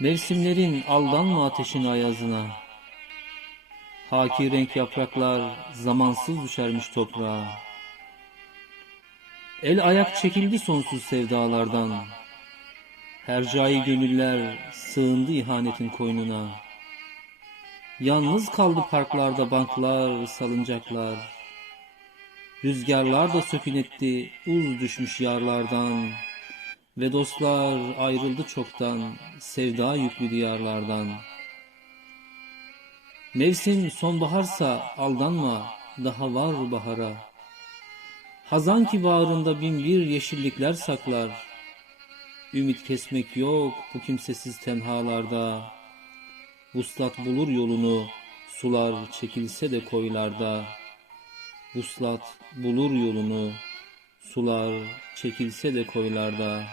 Mevsimlerin aldanma ateşin ayazına. Haki renk yapraklar zamansız düşermiş toprağa. El ayak çekildi sonsuz sevdalardan. Hercai gönüller sığındı ihanetin koynuna. Yalnız kaldı parklarda banklar, salıncaklar. Rüzgarlar da sökün etti uz düşmüş yarlardan. Ve dostlar ayrıldı çoktan sevda yüklü diyarlardan. Mevsim sonbaharsa aldanma daha var bahara. Hazan ki bağrında bin bir yeşillikler saklar. Ümit kesmek yok bu kimsesiz tenhalarda. Vuslat bulur yolunu sular çekilse de koylarda. Vuslat bulur yolunu sular çekilse de koylarda.